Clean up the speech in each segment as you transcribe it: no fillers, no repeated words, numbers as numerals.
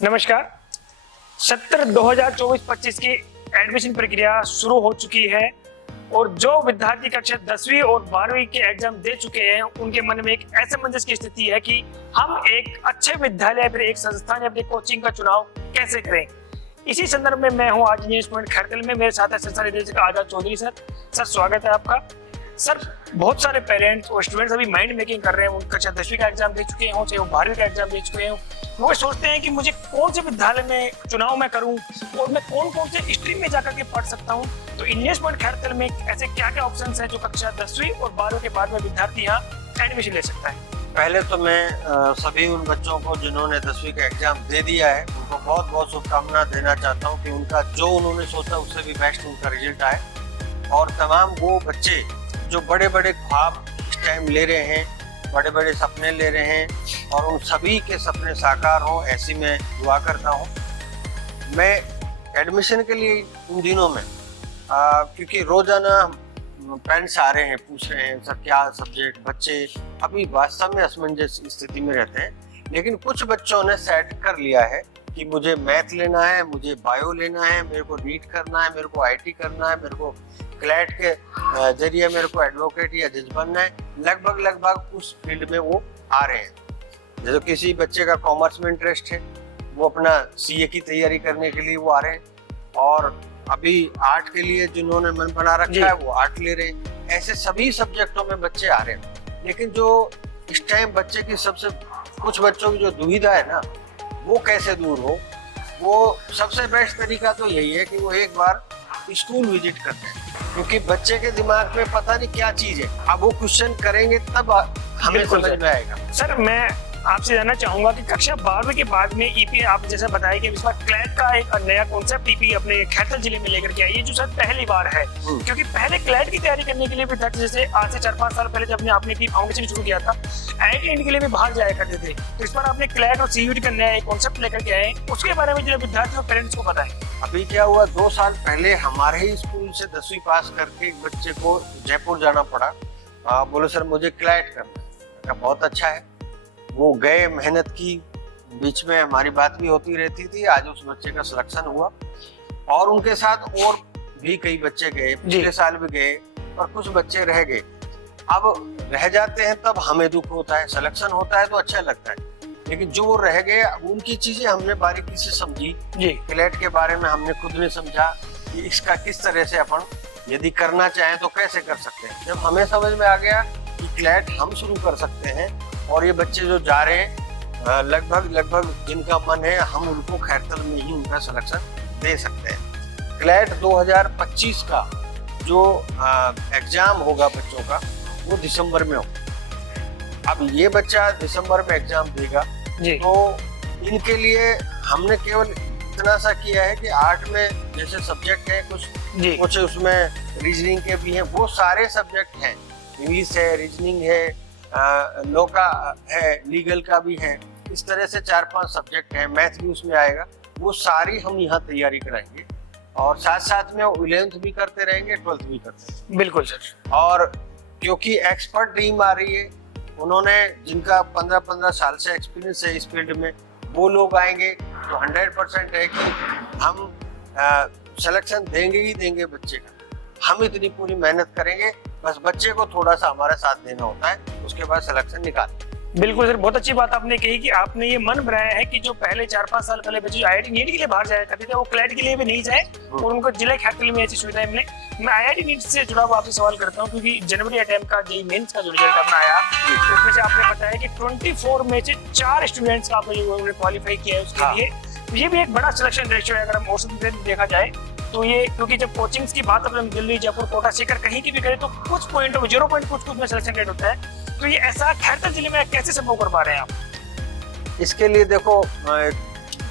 नमस्कार। सत्र 2024-25 की एडमिशन प्रक्रिया शुरू हो चुकी है और जो विद्यार्थी कक्षा 10वीं और 12वीं के एग्जाम दे चुके हैं उनके मन में एक असमंजस की स्थिति है कि हम एक अच्छे विद्यालय फिर एक संस्थान या फिर कोचिंग का चुनाव कैसे करें। इसी संदर्भ में मैं हूं आज न्यूज पॉइंट खैरतल में, मेरे साथ है संस्थान निदेशक आजाद चौधरी सर, स्वागत है आपका। सर, बहुत सारे पेरेंट्स और स्टूडेंट्स अभी माइंड मेकिंग कर रहे हैं, उन कक्षा 10वीं का एग्जाम दे चुके हों चाहे वो 12वीं का एग्जाम दे चुके हों, वो सोचते हैं कि मुझे कौन से विद्यालय में चुनाव मैं करूं और मैं कौन कौन से स्ट्रीम में जाकर के पढ़ सकता हूं। तो न्यूज पॉइंट खैरतल में ऐसे क्या क्या ऑप्शंस हैं जो कक्षा 10वीं और 12वीं के बाद में विद्यार्थी यहाँ एडमिशन ले सकता है। पहले तो मैं सभी उन बच्चों को जिन्होंने 10वीं का एग्जाम दे दिया है उनको बहुत बहुत शुभकामना देना चाहता हूं कि उनका जो उन्होंने सोचा उससे भी बेस्ट उनका रिजल्ट आए। और तमाम वो बच्चे जो बड़े बड़े ख्वाब इस टाइम ले रहे हैं, बड़े बड़े सपने ले रहे हैं और उन सभी के सपने साकार हों, ऐसी मैं दुआ करता हूँ। मैं एडमिशन के लिए उन दिनों में क्योंकि रोजाना पेरेंट्स आ रहे हैं, पूछ रहे हैं सर क्या सब्जेक्ट, बच्चे अभी वास्तव में असमंजस स्थिति में रहते हैं। लेकिन कुछ बच्चों ने सेट कर लिया है कि मुझे मैथ लेना है, मुझे बायो लेना है, मेरे को नीट करना है, मेरे को आईटी करना है, मेरे को क्लैट के जरिए मेरे को एडवोकेट या जज बनना है। लगभग उस फील्ड में वो आ रहे हैं। जैसे किसी बच्चे का कॉमर्स में इंटरेस्ट है, वो अपना सीए की तैयारी करने के लिए वो आ रहे हैं। और अभी आर्ट के लिए जिन्होंने मन बना रखा है वो आर्ट ले रहे हैं। ऐसे सभी सब्जेक्टों में बच्चे आ रहे हैं। लेकिन जो इस टाइम बच्चे की सबसे कुछ बच्चों की जो दुविधा है ना, वो कैसे दूर हो, वो सबसे बेस्ट तरीका तो यही है कि वो एक बार स्कूल विजिट करते हैं। क्योंकि बच्चे के दिमाग में पता नहीं क्या चीज है, अब वो क्वेश्चन करेंगे तब हमें समझ में आएगा। सर, मैं आपसे जानना चाहूंगा कि कक्षा 12वीं के बाद में ईपी आप जैसे बताया कि इस बार क्लैट का एक नया कॉन्सेप्ट ईपी अपने खैरतल जिले में लेकर के आई है, जो सर पहली बार है। क्योंकि पहले क्लैट की तैयारी करने के लिए विद्यार्थी जैसे आज से 4-5 साल पहले जब आपने ईपी फाउंडेशन शुरू किया था, आईआईटी के लिए भी बाहर जाया करते थे। तो इस बार आपने क्लैट और सीयूटी का नया कॉन्सेप्ट लेकर के आए, उसके बारे में जो विद्यार्थी और पेरेंट्स को बताएं। अभी क्या हुआ, 2 साल पहले हमारे ही स्कूल से 10वीं पास करके एक बच्चे को जयपुर जाना पड़ा। बोले सर मुझे क्लैट करना है। बहुत अच्छा है, वो गए, मेहनत की, बीच में हमारी बात भी होती रहती थी। आज उस बच्चे का सिलेक्शन हुआ और उनके साथ और भी कई बच्चे गए, पिछले साल भी गए और कुछ बच्चे रह गए। अब रह जाते हैं तब हमें दुख होता है, सिलेक्शन होता है तो अच्छा लगता है। लेकिन जो रह गए उनकी चीजें हमने बारीकी से समझी। क्लैट के बारे में हमने खुद ने समझा कि इसका किस तरह से अपन यदि करना चाहें तो कैसे कर सकते हैं। जब हमें समझ में आ गया कि क्लैट हम शुरू कर सकते हैं और ये बच्चे जो जा रहे हैं लगभग जिनका मन है, हम उनको खैरतल में ही उनका सिलेक्शन दे सकते हैं। क्लैट 2025 का जो एग्जाम होगा बच्चों का वो दिसंबर में होगा। अब ये बच्चा दिसंबर में एग्जाम देगा तो इनके लिए हमने केवल इतना सा किया है कि आर्ट में जैसे सब्जेक्ट है कुछ उसमें रीजनिंग के भी हैं, वो सारे सब्जेक्ट हैं। इंग्लिश है, रीजनिंग है, लॉ का है, लीगल का भी है। इस तरह से 4-5 सब्जेक्ट हैं, मैथ भी उसमें आएगा। वो सारी हम यहाँ तैयारी कराएंगे और साथ साथ में 11th भी करते रहेंगे, 12th भी करते रहेंगे। बिल्कुल सर। और क्योंकि एक्सपर्ट टीम आ रही है, उन्होंने जिनका 15-15 साल से एक्सपीरियंस है इस फील्ड में, वो लोग आएंगे तो 100% है कि हम सिलेक्शन देंगे ही देंगे बच्चे का। हम इतनी पूरी मेहनत करेंगे, बस बच्चे को थोड़ा सा हमारा साथ देना होता है, उसके बाद सिलेक्शन निकाल। बिल्कुल सर, बहुत अच्छी बात आपने कही कि आपने ये मन बनाया है कि जो पहले 4-5 साल पहले बच्चे आईआईटी नीट के लिए बाहर जाया करते थे वो क्लैट के लिए भी नहीं जाए और उनको जिला खैरतल में ऐसी सुविधाएं मिले। मैं आईआईटी नीट से जुड़ा हुआ आपसे सवाल करता हूँ क्योंकि जनवरी अटेम्प्ट का जेईई मेंस का जो रिजल्ट अपना आया उसमें से आपने बताया कि 24 में से 4 स्टूडेंट्स का आपने क्वालिफाई किया है उसके लिए। ये भी एक बड़ा सिलेक्शन रेशियो है अगर हम औसत देखा जाए तो। ये क्योंकि जब कोचिंग्स की बात अपने दिल्ली, जयपुर, कोटा, सीकर कहीं की भी करें तो कुछ पॉइंट 0 पॉइंट कुछ में सिलेक्शन रेट होता है। तो ये ऐसा खैरतल जिले में कैसे संभव कर पा रहे हैं आप? इसके लिए देखो,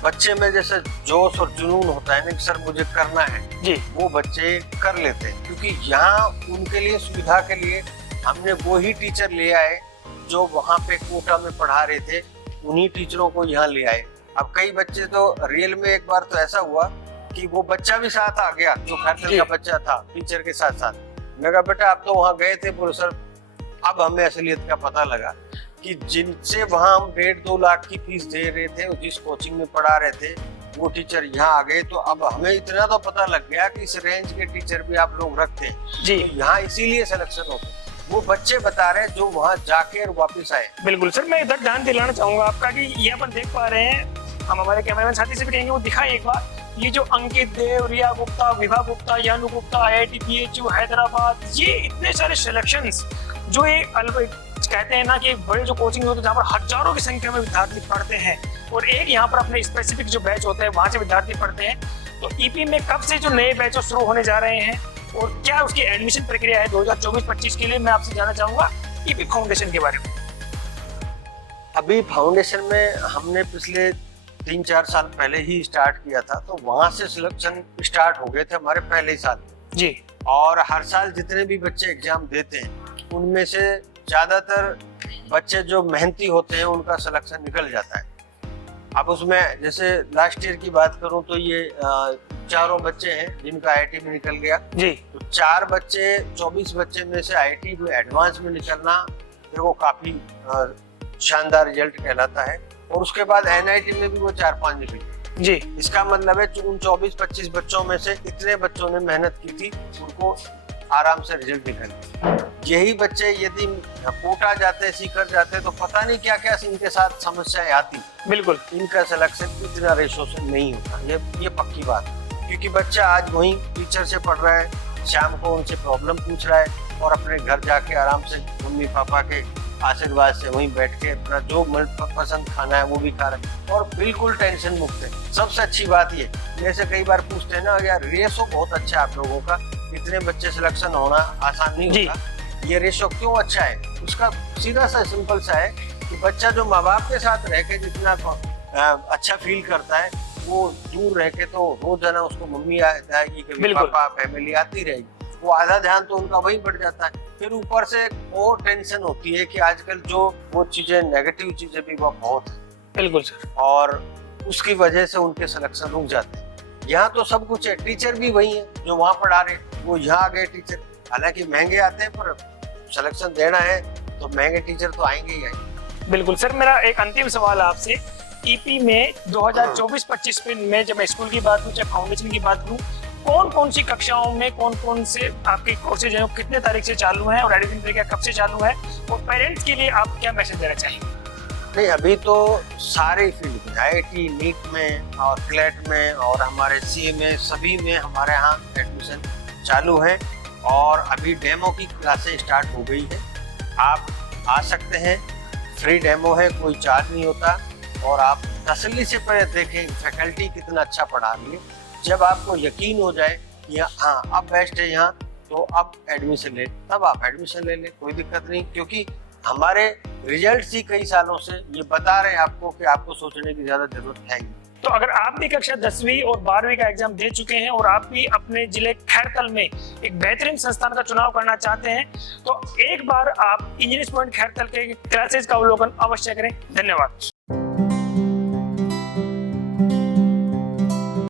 बच्चे में जैसे जोश और जुनून होता है ना कि सर मुझे करना है जी, वो बच्चे कर लेते हैं। क्योंकि यहाँ उनके लिए सुविधा के लिए हमने वो ही टीचर ले आए जो वहाँ पे कोटा में पढ़ा रहे थे, उन्हीं टीचरों को यहाँ ले आए। अब कई बच्चे तो रियल में एक बार तो ऐसा हुआ कि वो बच्चा भी साथ आ गया जो खैरतल का बच्चा था टीचर के साथ साथ। मैं कहा बेटा आप तो वहाँ गए थे, बोलो सर अब हमें असलियत का पता लगा कि जिनसे वहाँ हम 1.5-2 लाख की फीस दे रहे थे, जिस कोचिंग में पढ़ा रहे थे, वो टीचर यहाँ आ गए। तो अब हमें इतना तो पता लग गया कि इस रेंज के टीचर भी आप लोग रखते हैं जी। तो यहाँ इसीलिए सिलेक्शन होता है। वो बच्चे बता रहे हैं जो वहाँ जाके और वापस आए। बिल्कुल सर, मैं इधर ध्यान दिलाना चाहूंगा आपका कि ये अपन देख पा रहे हैं, हम हमारे कैमरामैन साथी से भी कहेंगे वो दिखाएं एक बार, ये जो अंकित देव, रिया गुप्ता, विभा गुप्ता, यानु गुप्ता, IIT PHU हैदराबाद, ये इतने सारे सिलेक्शंस जो ये कहते हैं ना कि बड़े जो कोचिंग होते हैं जहाँ पर हजारों की संख्या में विद्यार्थी पढ़ते हैं और एक यहाँ पर अपने स्पेसिफिक जो बैच होते हैं वहां से विद्यार्थी पढ़ते हैं। तो ईपी में कब से जो नए बैच शुरू होने जा रहे हैं और क्या उसकी एडमिशन प्रक्रिया है 2024-25 के लिए, मैं आपसे जानना चाहूंगा ईपी फाउंडेशन के बारे में। अभी फाउंडेशन में हमने पिछले 3-4 साल पहले ही स्टार्ट किया था, तो वहां से सिलेक्शन स्टार्ट हो गए थे हमारे पहले ही साल जी। और हर साल जितने भी बच्चे एग्जाम देते हैं उनमें से ज्यादातर बच्चे जो मेहनती होते हैं उनका सिलेक्शन निकल जाता है। अब उसमें जैसे लास्ट ईयर की बात करूं तो ये 4 बच्चे हैं जिनका IIT में निकल गया जी। तो 4 बच्चे 24 बच्चे में से IIT में एडवांस में निकलना देखो काफी शानदार रिजल्ट कहलाता है। और उसके बाद NIT में भी वो 4-5 निकले जी। इसका मतलब है उन 24-25 बच्चों में से इतने बच्चों ने मेहनत की थी, उनको आराम से रिजल्ट निकल। यही बच्चे यदि कोटा जाते, सीकर जाते तो पता नहीं क्या क्या इनके साथ समस्याएं आती। बिल्कुल इनका सिलेक्शन इतना रेशो से नहीं होता, ये पक्की बात है। क्योंकि बच्चा आज वहीं टीचर से पढ़ रहा है, शाम को उनसे प्रॉब्लम पूछ रहा है और अपने घर जाके आराम से मम्मी पापा के आशीर्वाद से वहीं बैठ के अपना जो पसंद खाना है वो भी खा रहे हैं और बिल्कुल टेंशन मुक्त है। सबसे अच्छी बात ये, जैसे कई बार पूछते हैं ना यार रेशो बहुत अच्छा है आप लोगों का, इतने बच्चे सिलेक्शन होना आसान नहीं होता, ये रेशो क्यों अच्छा है? उसका सीधा सा सिंपल सा है कि बच्चा जो माँ बाप के साथ रह के जितना अच्छा फील करता है वो दूर रह के तो रोजाना उसको मम्मी आएगी, कभी पापा, फैमिली आती रहेगी, वो आधा ध्यान तो उनका वही बढ़ जाता है। फिर ऊपर से और टेंशन होती है कि आजकल जो वो चीजें नेगेटिव चीजें भी वो बहुत है। बिल्कुल सर। और उसकी वजह से उनके सिलेक्शन रुक जाते हैं। यहाँ तो सब कुछ है, टीचर भी वही है जो वहाँ पढ़ा रहे, वो यहाँ आ गए टीचर, हालांकि महंगे आते हैं पर सिलेक्शन देना है तो महंगे टीचर तो आएंगे ही आएंगे। बिल्कुल सर, मेरा एक अंतिम सवाल आपसे, ईपी में 2024-25 में जब मैं स्कूल की बात करूँ चाहे फाउंडेशन की बात करूँ, कौन कौन सी कक्षाओं में कौन कौन से आपके कोर्सेज हैं, कितने तारीख से चालू हैं और एडमिशन प्रक्रिया कब से चालू है और पेरेंट्स के लिए आप क्या मैसेज देना चाहेंगे? नहीं, अभी तो सारे फील्ड में IIT, नीट में और क्लेट में और हमारे CA में सभी में हमारे यहाँ एडमिशन चालू है और अभी डेमो की क्लासें स्टार्ट हो गई है। आप आ सकते हैं, फ्री डेमो है, कोई चार्ज नहीं होता और आप तसल्ली से पहले देखें फैकल्टी कितना अच्छा पढ़ा रही है। जब आपको यकीन हो जाए कि हाँ अब बेस्ट है यहाँ, तो अब एडमिशन ले, तब आप एडमिशन ले लें, कोई दिक्कत नहीं। क्योंकि हमारे रिजल्ट्स ही कई सालों से ये बता रहे हैं आपको कि आपको सोचने की ज्यादा जरूरत है। तो अगर आप भी कक्षा 10वीं और 12वीं का एग्जाम दे चुके हैं और आप भी अपने जिले खैरतल में एक बेहतरीन संस्थान का चुनाव करना चाहते हैं तो एक बार आप इंजीनियर्स पॉइंट खैरतल के क्लासेज का अवलोकन अवश्य करें। धन्यवाद।